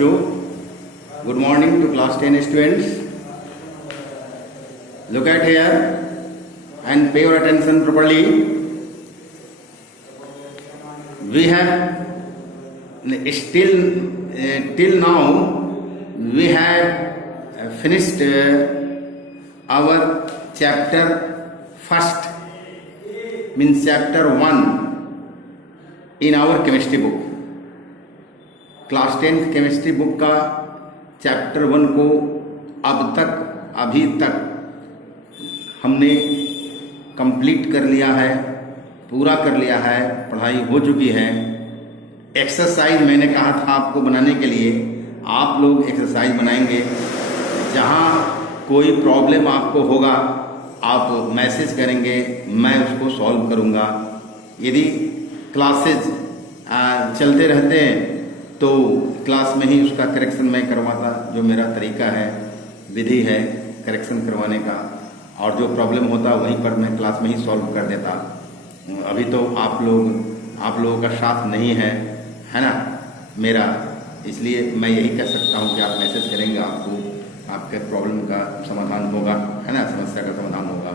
बच्चों, good morning to class 10 students. Look at here and pay your attention properly. We have till now we have finished our chapter first, means chapter 1 in our chemistry book. Class 10 chemistry book का chapter 1 को अभी तक हमने complete कर लिया है, पूरा कर लिया है, पढ़ाई हो चुकी है। एक्सरसाइज मैंने कहा था आपको बनाने के लिए, आप लोग एक्सरसाइज बनाएंगे। जहाँ कोई प्रॉब्लम आपको होगा आप मैसेज करेंगे, मैं उसको सॉल्व करूँगा। यदि क्लासेज चलते रहते हैं तो क्लास में ही उसका करेक्शन मैं करवाता, जो मेरा तरीका है, विधि है करेक्शन करवाने का, और जो प्रॉब्लम होता वहीं पर मैं क्लास में ही सॉल्व कर देता। अभी तो आप लोगों का साथ नहीं है ना मेरा, इसलिए मैं यही कह सकता हूँ कि आप मैसेज करेंगे, आपको आपके प्रॉब्लम का समाधान होगा, है ना, समस्या का समाधान होगा।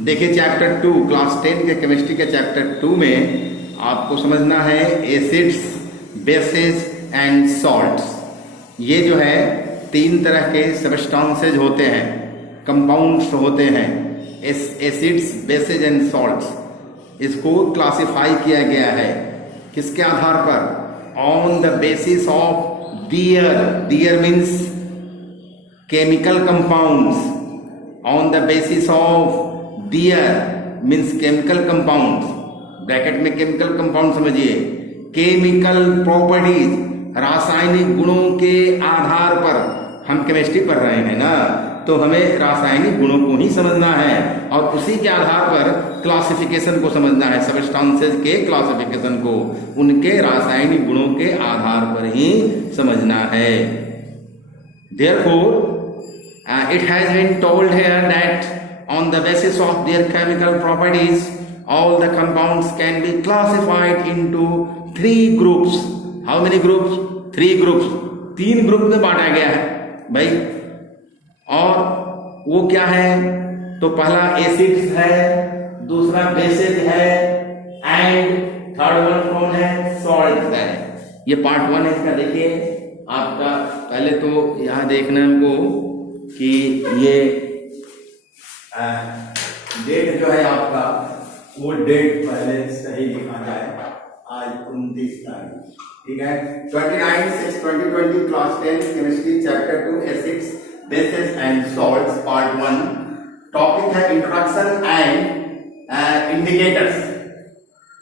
देखिए चैप्टर 2, क्लास 10 के केमिस्ट्री के चैप्टर 2 में आपको समझना है एसिड्स, बेसेस एंड सॉल्ट्स। ये जो है 3 तरह के सबस्टांसेज होते हैं, कंपाउंड्स होते हैं, एसिड्स, बेसेज एंड सॉल्ट्स। इसको क्लासिफाई किया गया है किसके आधार पर? On the basis of dear means chemical compounds. On the basis of dear means chemical compounds, bracket में केमिकल कंपाउंड समझिए। केमिकल प्रॉपर्टीज, रासायनिक गुणों के आधार पर, हम केमिस्ट्री पढ़ रहे हैं ना, तो हमें रासायनिक गुणों को ही समझना है और उसी के आधार पर क्लासिफिकेशन को समझना है, सबस्टांसेस के क्लासिफिकेशन को उनके रासायनिक गुणों के आधार पर ही समझना है। Therefore, it has been told here that on the basis of their chemical properties, all the compounds can be classified into 3 groups. How many groups? 3 groups. 3 group में बांटा गया है भाई। और वो क्या है? तो पहला एसिड्स है, दूसरा बेसेज है, एंड थर्ड वन कौन है? सॉल्ट है। ये पार्ट 1 है इसका। देखिए आपका पहले तो यहाँ देखना हमको कि ये डेट जो है आपका, वो डेट पहले सही लिखा जाए। आज 29 तारीख, ठीक है। 29/6/2020 class 10 chemistry chapter 2 acids, bases and salts part 1। Topic है इंट्रोडक्शन एंड इंडिकेटर्स।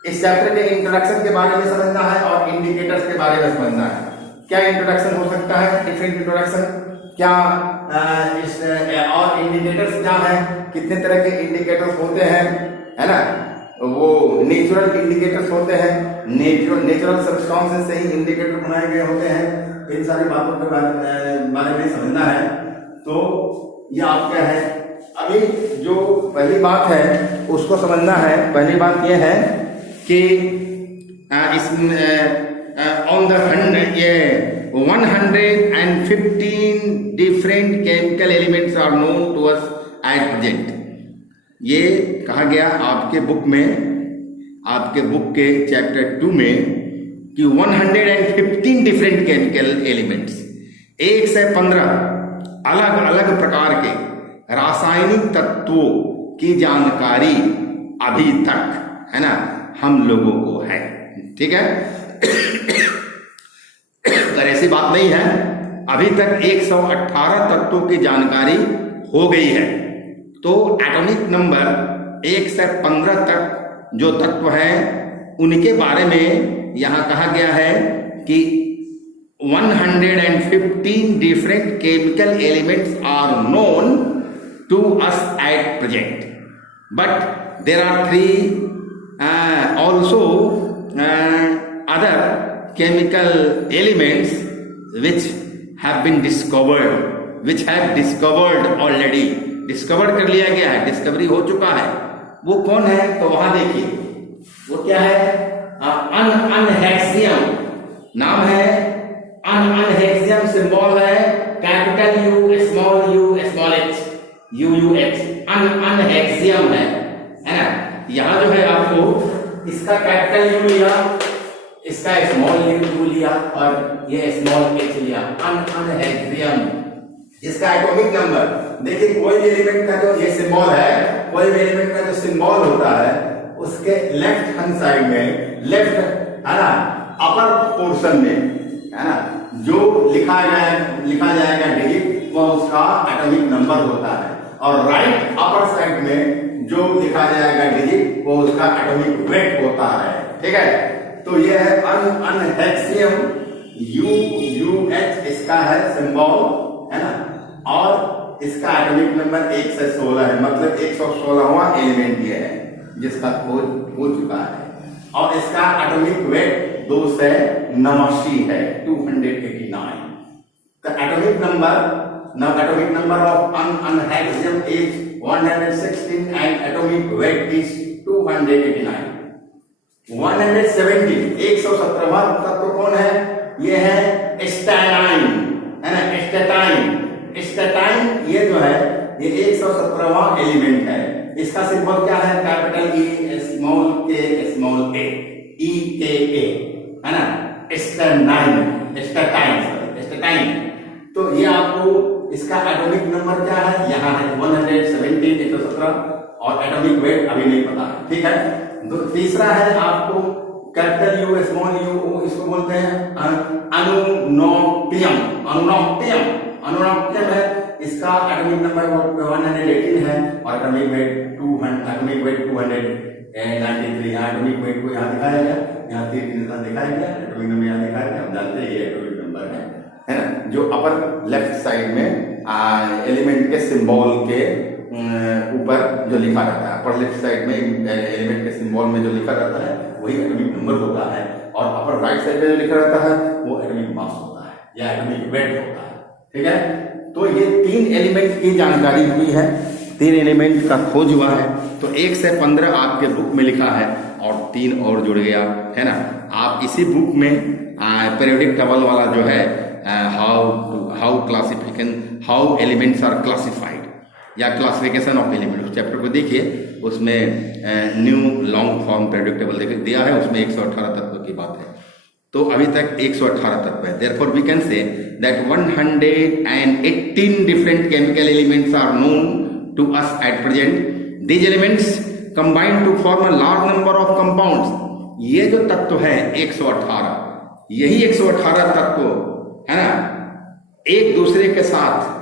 इस चैप्टर के इंट्रोडक्शन के बारे में समझना है और इंडिकेटर्स के बारे में समझना है। क्या इंट्रोडक्शन हो सकता है? डिफरेंट इंट्रोडक्शन क्या और इंडिकेटर्स क्या है, कितने तरह के इंडिकेटर्स होते हैं, है ना। वो नेचुरल इंडिकेटर्स होते हैं, नेचुरल सब्सटेंसेस से ही इंडिकेटर बनाए गए होते हैं। इन सारी बातों के बारे में समझना है। तो ये आप क्या है, अभी जो पहली बात है उसको समझना है। पहली बात यह है कि on the 115 different chemical elements are known to us at present. ये कहा गया आपके बुक में, आपके बुक के चैप्टर 2 में कि 115 डिफरेंट केमिकल एलिमेंट्स, 1 से 15 अलग अलग प्रकार के रासायनिक तत्वों की जानकारी अभी तक, है ना, हम लोगों को है। ठीक है। पर ऐसी बात नहीं है, अभी तक 118 तत्वों की जानकारी हो गई है। तो एटॉमिक नंबर 1 से 15 तक जो तत्व हैं उनके बारे में यहाँ कहा गया है कि 115 different chemical elements are known to us at present, but there are 3 also other chemical elements which have been discovered already, discovered कर लिया गया है, डिस्कवरी हो चुका है। वो कौन है? तो वहां देखिए वो क्या है, अनहेक्सियम नाम है अनहेक्सियम सिंबल है capital U small H U H, unhexium है ना। यहां जो है आपको इसका कैपिटल यू लिया, इसका स्मॉल यू लिया और ये स्मॉल एच लिया, अनहेक्सियम। इसका एटॉमिक नंबर देखिए, कोई भी एलिमेंट का जो ये सिंबल है, कोई भी एलिमेंट का जो सिंबल होता है उसके लेफ्ट हैंड साइड में, लेफ्ट है ना, अपर पोर्शन में है ना, जो लिखा जाएगा डिजिट वो उसका एटॉमिक नंबर होता है, और राइट अपर साइड में जो लिखा जाएगा डिजिट वो उसका एटॉमिक वेट होता है। ठीक है, तो ये है अनहेक्सियम, यू एच इसका है सिंबल है ना, और इसका एटॉमिक नंबर 1 से 16 है, मतलब 116वां एलिमेंट ये है जिसका खोज हो चुका है, और इसका एटॉमिक वेट 2 से 89 है, 289। The atomic number of unhexium is 116 and atomic weight is 289। 117वां तत्व कौन है? ये है स्टैटाइन है ना, स्टैटाइन ये जो है ये 117वां एलिमेंट है। इसका सिंबल क्या है? कैपिटल ई स्मॉल ए ई के ए है ना, स्टैटाइन। तो ये आपको इसका एटॉमिक नंबर क्या है? यहाँ है 117 117, और एटॉमिक वेट अभी नहीं पता। ठीक है, तो तीसरा है आपको कैपिटल यू स्मॉल यू, इसको बोलते हैं अनुनोक्टियम है। इसका एटॉमिक नंबर 118 है और एटॉमिक वेट 293। एटॉमिक वेट को यहाँ दिखाया गया, यहाँ तीर के निशान दिखाया गया, एटॉमिक नंबर यहाँ दिखाया गया। हम जानते हैं ये एटॉमिक नंबर है ना, जो अपर लेफ्ट साइड में एलिमेंट के सिंबल के ऊपर जो लिखा रहता है, अपर लेफ्ट साइड में एलिमेंट के सिंबल में जो लिखा रहता है वही एटॉमिक नंबर होता है, और अपर राइट साइड में जो लिखा रहता है वो एटॉमिक मास होता है या एटॉमिक वेट होता है। ठीक है, तो ये 3 एलिमेंट की जानकारी हुई है, 3 एलिमेंट का खोज हुआ है। तो 1 से 15 आपके बुक में लिखा है और 3 और जुड़ गया है ना। आप इसी बुक में पीरियोडिक टेबल वाला जो है हाउ एलिमेंट्स आर क्लासिफाइड या क्लासिफिकेशन ऑफ एलिमेंट, उस चैप्टर को देखिए, उसमें new long form periodic table दिया है, उसमें 118 तत्व की बात है। तो अभी तक 118 तत्व है। Therefore we can say that 118 different chemical elements are known to us at present. These elements combine to form a large number of compounds. ये जो तत्व है 118, यही 118 तत्व है ना, एक दूसरे के साथ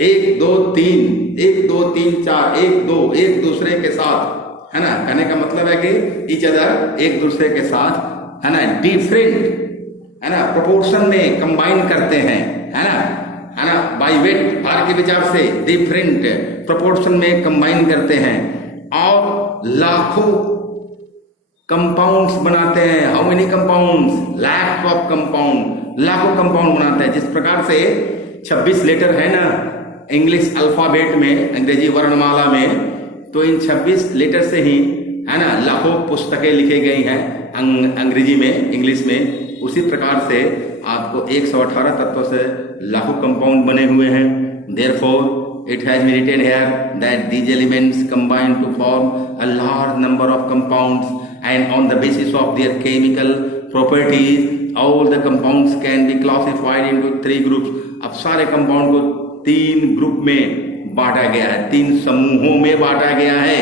1 2 3 1 2 3 4 1 2 एक दूसरे के साथ है ना, कहने का मतलब है कि ईच अदर एक दूसरे के साथ है ना, डिफरेंट है ना प्रोपोर्शन में कंबाइन करते हैं है ना, बाय वेट, भार के विचार से डिफरेंट प्रोपोर्शन में कंबाइन करते हैं, और लाखों कंपाउंड्स बनाते हैं। How many compounds? Lakhs of compound, लाखों कंपाउंड बनाते हैं। जिस प्रकार से 26 लेटर है ना इंग्लिश अल्फाबेट में, अंग्रेजी वर्णमाला में, तो इन 26 लेटर से ही है ना लाखों पुस्तकें लिखी गई हैं अंग्रेजी में, इंग्लिश में। उसी प्रकार से आपको 118 तत्वों से लाखों कंपाउंड बने हुए हैं। Therefore it has been written here that these elements combine to form a large number of compounds, and on the basis of their chemical properties all the compounds can be classified into 3 groups। अब सारे compound को 3 group में बांटा गया है, 3 समूहों में बांटा गया है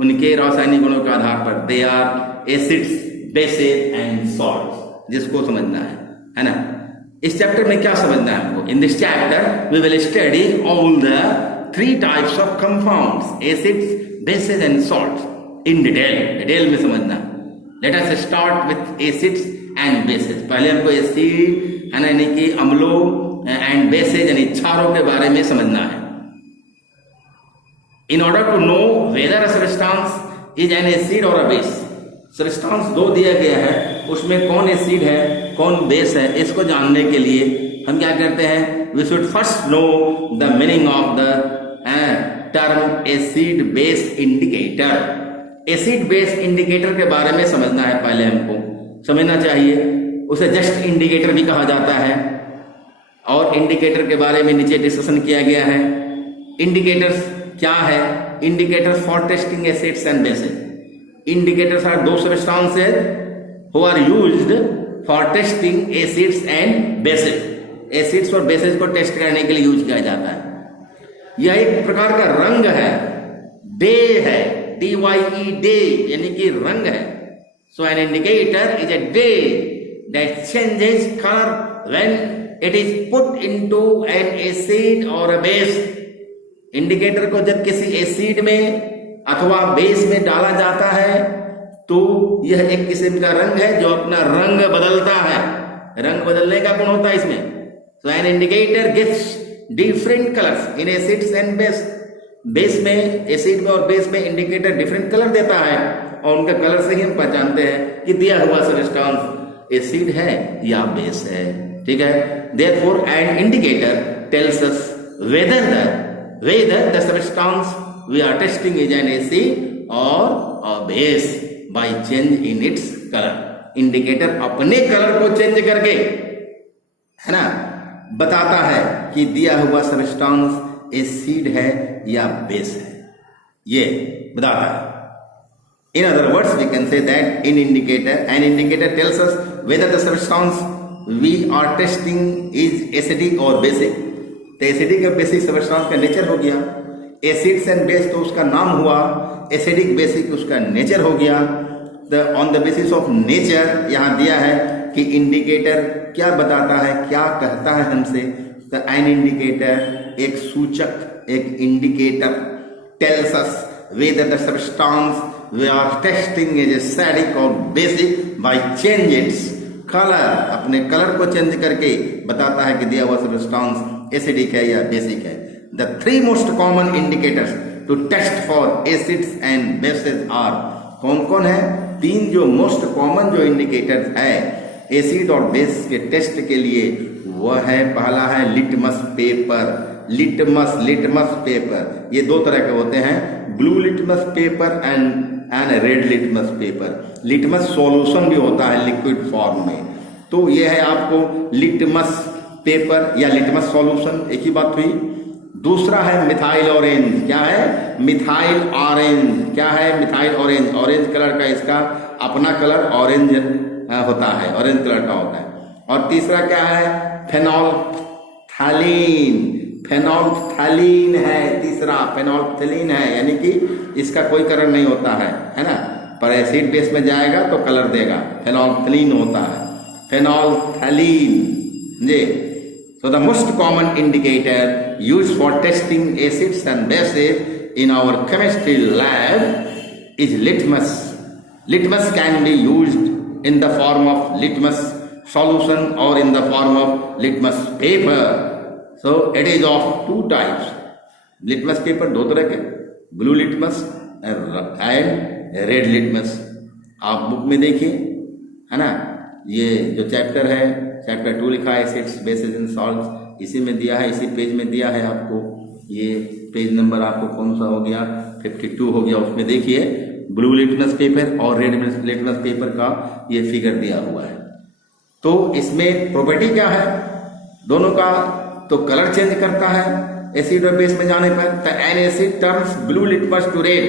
उनके रासायनिक गुणों के आधार पर। They are acids, bases and salts, जिसको समझना है ना। इस चैप्टर में क्या समझना है हमको? In this chapter we will study all the 3 types of compounds, acids, bases and salts in detail में समझना। Let us start with acids and bases. पहले हमको एसिड है ना, यानी कि अम्लों, एंड बेसेस यानी क्षारों के बारे में समझना है। In order to know whether a substance is an acid और अ बेस। सब्सटेंस 2 दिया गया है, उसमें कौन एसिड है कौन बेस है, इसको जानने के लिए हम क्या करते हैं? We should first know the meaning of the term acid base indicator. Acid base indicator के बारे में समझना है, पहले हमको समझना चाहिए। उसे जस्ट इंडिकेटर भी कहा जाता है। और इंडिकेटर के बारे में नीचे डिस्कशन किया गया है। इंडिकेटर्स क्या है? Indicators for testing acids and bases. Indicators are those substances who are used for testing acids and bases. Acids और बेसिस को टेस्ट करने के लिए यूज किया जाता है। यह एक प्रकार का रंग है, डे है, DYE डे, यानी कि रंग है। So an indicator is a dye that changes colour when it is put into an acid और अ बेस। इंडिकेटर को जब किसी एसिड में अथवा बेस में डाला जाता है तो यह एक किस्म का रंग है जो अपना रंग बदलता है। रंग बदलने का गुण होता है इसमें। So an indicator gives different colours in acids and base. Base में, एसिड में और बेस में इंडिकेटर डिफरेंट कलर देता है और उनका कलर से ही हम पहचानते हैं कि दिया हुआ सब्सटेंस एसिड है या बेस है। ठीक है। Therefore, an indicator tells us whether the substance we are testing is an acid or a base by change in its color. Indicator अपने कलर को चेंज करके, है ना, बताता है कि दिया हुआ सब्सटेंस एसिड है या बेस है, ये बताता है। In other words, we can say that an indicator tells us whether the substance we are testing is acidic or basic। तो एसिडिक और बेसिक सब्सटेंस का नेचर हो गया। एसिड्स एंड बेस तो उसका नाम हुआ, एसिडिक बेसिक उसका नेचर हो गया। On the basis of nature यहाँ दिया है कि इंडिकेटर क्या बताता है, क्या कहता है हमसे। तो एन इंडिकेटर एक सूचक, एक indicator tells us whether the substance we are testing is acidic or basic by change its color। अपने कलर को चेंज करके बताता है कि दिया हुआ सब्सटेंस एसिडिक है या बेसिक है। The three most common indicators to test for acids and bases are, कौन कौन है? तीन जो मोस्ट कॉमन जो इंडिकेटर्स है एसिड और बेस के टेस्ट के लिए, वह है, पहला है लिटमस पेपर। लिटमस पेपर, ये दो तरह के होते हैं, blue litmus paper and red litmus paper. Litmus solution भी होता है लिक्विड फॉर्म में, तो ये है आपको लिटमस पेपर या लिटमस सॉल्यूशन, एक ही बात हुई। दूसरा है मिथाइल ऑरेंज। क्या है? Methyl orange. क्या है? Methyl orange. ऑरेंज कलर का इसका अपना कलर ऑरेंज होता है, ऑरेंज कलर का होता है। और तीसरा क्या है? फेनोल्फ्थैलीन। फेनोल्फ्थैलीन है तीसरा, फेनोल्फ्थैलीन है, यानी कि इसका कोई कलर नहीं होता है ना, पर एसिड बेस में जाएगा तो कलर देगा, फेनोल्फ्थैलीन होता है, फेनोल्फ्थैलीन जी। So the most common indicator used for testing acids and bases in our chemistry lab is litmus. Litmus can be used in the form of litmus solution or in the form of litmus paper. So it is of two types. Litmus paper दो तरह के, blue litmus and red litmus। आप book में देखिए, है ना, ये जो चैप्टर है, चैप्टर 2 लिखा है एसिड्स बेसिस एंड सॉल्ट्स, इसी में दिया है, इसी पेज में दिया है आपको। ये पेज नंबर आपको कौन सा हो गया? 52 हो गया। उसमें देखिए ब्लू लिटमस पेपर और रेड लिटमस पेपर का ये फिगर दिया हुआ है। तो इसमें प्रॉपर्टी क्या है दोनों का? तो कलर चेंज करता है एसिड और बेस में जाने पर। तो an acid turns blue litmus to red.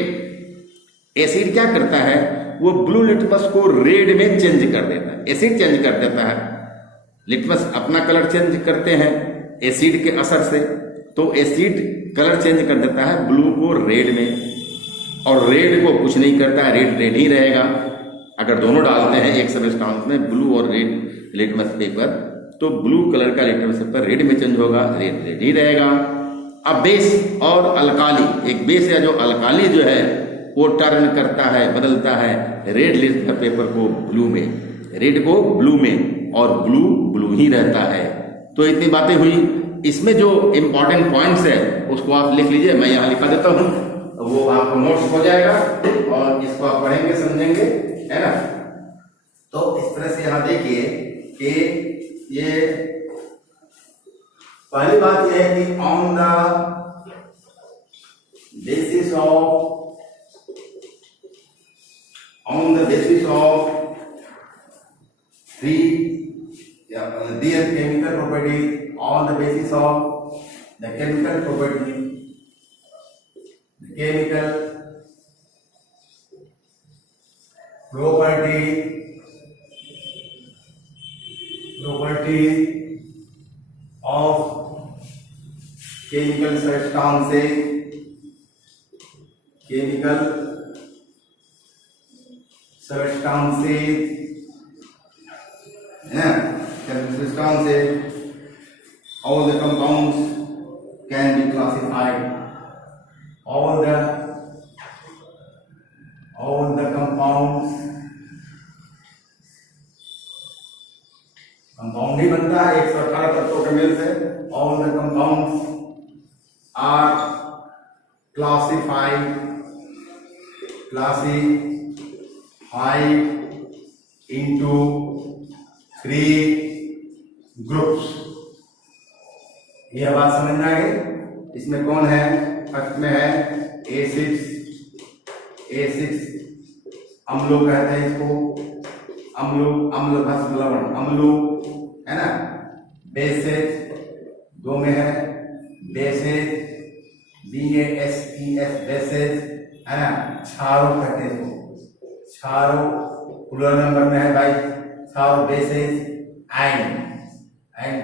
Acid क्या करता है? वो ब्लू लिटमस को रेड में चेंज कर देता है। एसिड चेंज कर देता है, लिटमस अपना कलर चेंज करते हैं एसिड के असर से, तो एसिड कलर चेंज कर देता है ब्लू को रेड में, और रेड को कुछ नहीं करता है, रेड ही रहेगा। अगर दोनों डालते हैं एक सब्सटेंस में, ब्लू और रेड लिटमस पेपर, तो ब्लू कलर का लिटमस पेपर रेड में चेंज होगा, रेड ही रहेगा। अब बेस और अल्काली, एक बेस या जो अल्काली जो है वो टर्न करता है, बदलता है रेड लिटमस पेपर को ब्लू में, रेड को ब्लू में, और ब्लू ही रहता है। तो इतनी बातें हुई। इसमें जो इंपॉर्टेंट पॉइंट्स है उसको आप लिख लीजिए, मैं यहाँ लिखा देता हूँ, वो आपको नोट्स हो जाएगा और इसको आप पढ़ेंगे समझेंगे, है ना। तो इस तरह से यहाँ देखिए कि ये पहली बात यह है कि on the basis of 3 their chemical property on the basis of the chemical property, the chemical property of chemical substances, all the compounds can be classified. All the compounds, compound ही बनता है 118 तत्वों के मेल से. All the compounds are classified into 3 groups. यह बात समझ में आ गई. इसमें कौन है? फर्स्ट में है एसिड्स. अम्लों कहते हैं इसको. अम्ल भस्म लवण अम्लों है ना. बेसेज 2 में है बेसेज, BASES बेसेज है ना. क्षारों कहते हैं इसको. क्षारों प्लूरल नंबर में है भाई. क्षारों बेसेज. आयन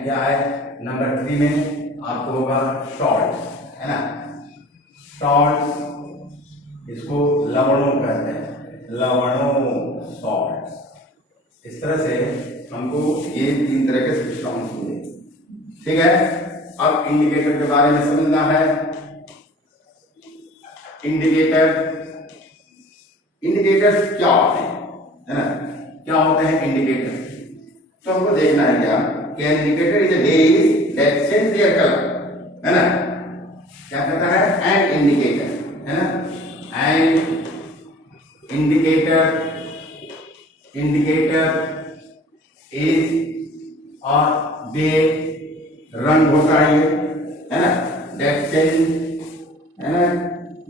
क्या है? नंबर 3 में आपको होगा सॉल्ट है ना. सॉल्ट इसको लवणों कहते हैं. सॉल्ट. इस तरह से हमको ये 3 तरह के सब्सटेंस मिले. ठीक है. अब इंडिकेटर के बारे में समझना है. इंडिकेटर क्या होते हैं है ना. क्या होते हैं इंडिकेटर? तो हमको देखना है क्या indicator is a base that sense their colour है ना. क्या कहता है? एंड इंडिकेटर है ना. एंड इंडिकेटर इज और बे रंग होता है है ना. दैट चेंज है ना.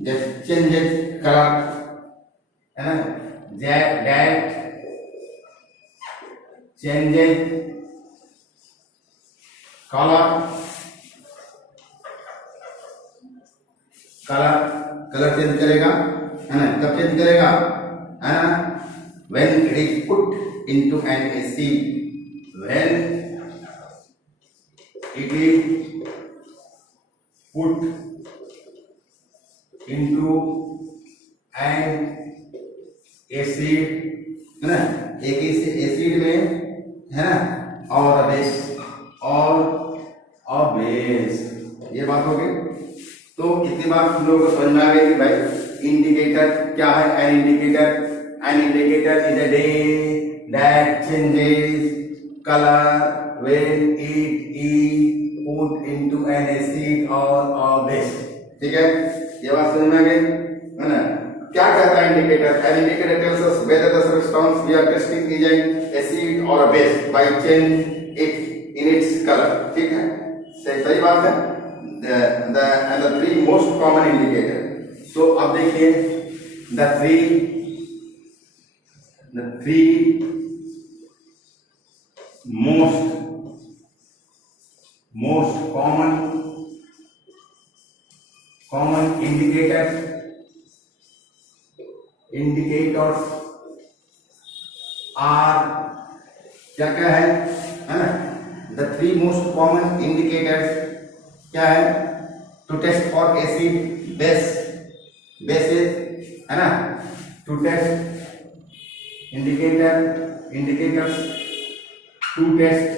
दैट चेंजेस कलर है ना. दैट चेंजेस कलर चेंज करेगा है ना. कब चेंज करेगा है ना? when it is put into an acid. When it is put into an acid है ना. एक एसिड में है ना. और बेस ये बात हो गई. तो इतनी बात हम लोगों को समझ में आ गई कि भाई इंडिकेटर क्या है. An indicator is a day that changes color when it is put into an acid or a base. ठीक है. ये बात समझ में आ गई है ना. क्या कहता है indicator? An indicator tells us whether the substance we are testing is an acid or a base by change it in its color. ठीक है. सही बात है. The 3 most common indicator. So अब देखिए the three most common indicators are क्या है ना. The 3 most common indicators क्या है? To test for acid bases है ना. To test indicators to test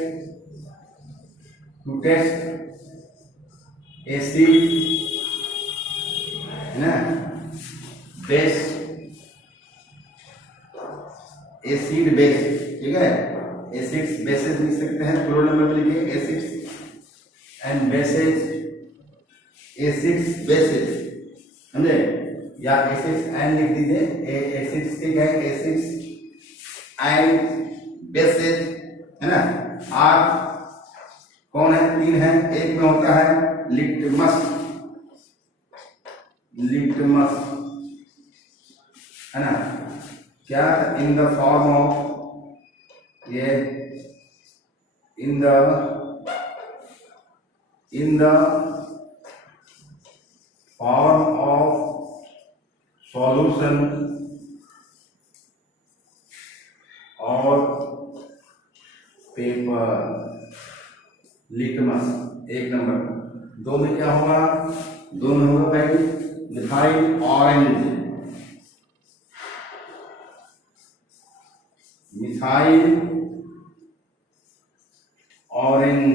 acid है ना. base ठीक है. एसिड्स बेसेस लिख सकते हैं. प्लूरल नंबर में लिखिए एसिड्स एंड बेसेस. समझे. या एसिड्स एंड लिख दीजिए. एसिड्स ठीक है. एसिड्स एंड बेसेस है ना. आर कौन है? 3 है. एक में होता है लिटमस है ना. क्या? इन द फॉर्म ऑफ ये in the form of solution or paper. Litmus 1 number. 2 में क्या होगा? 2 में होगा भाई methyl orange, methyl orange,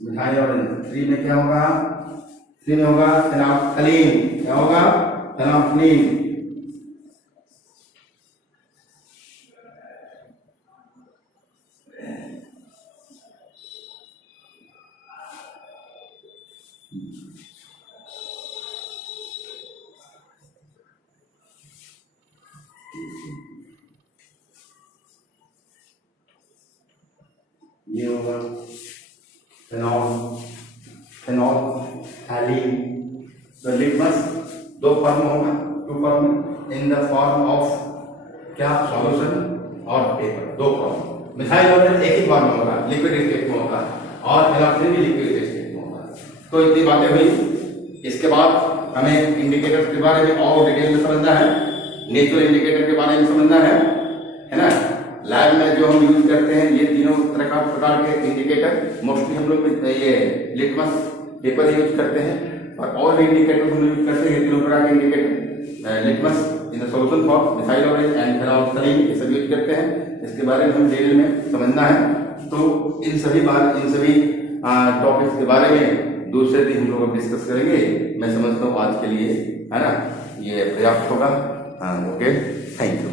methyl orange. 3 में क्या होगा? 3 में होगा फेनोल्फथलीन। क्या होगा? फेनोल्फथलीन। ये होगा फेनोल्फथलीन। तो लिटमस 2 फॉर्म होगा, 2 form in the form of क्या? सॉल्यूशन और पेपर। 2 फॉर्म। मिथाइल ऑरेंज एक ही फॉर्म में होगा, लिक्विड स्टेट में होगा, और फेनोल्फथलीन भी लिक्विड स्टेट में होगा। तो इतनी बातें हुई। इसके बाद हमें इंडिकेटर्स के बारे में और डिटेल में समझना है, नेचुरल इंडिकेटर के बारे में समझना है ना। लैब में जो हम यूज करते हैं ये तीनों तरह का प्रकार के इंडिकेटर, मोस्टली हम लोग ये लिटमस पेपर यूज करते हैं, और भी इंडिकेटर हम यूज करते हैं। तीनों प्रकार के indicator, litmus in the solution for methyl orange and phenolphthalein, ये सब यूज करते हैं। इसके बारे में हम डिटेल में समझना है। तो इन सभी टॉपिक्स के बारे में दूसरे दिन हम लोग डिस्कस करेंगे। मैं समझता हूँ आज के लिए, है ना, ये पर्याप्त होगा। हाँ, ओके, थैंक यू।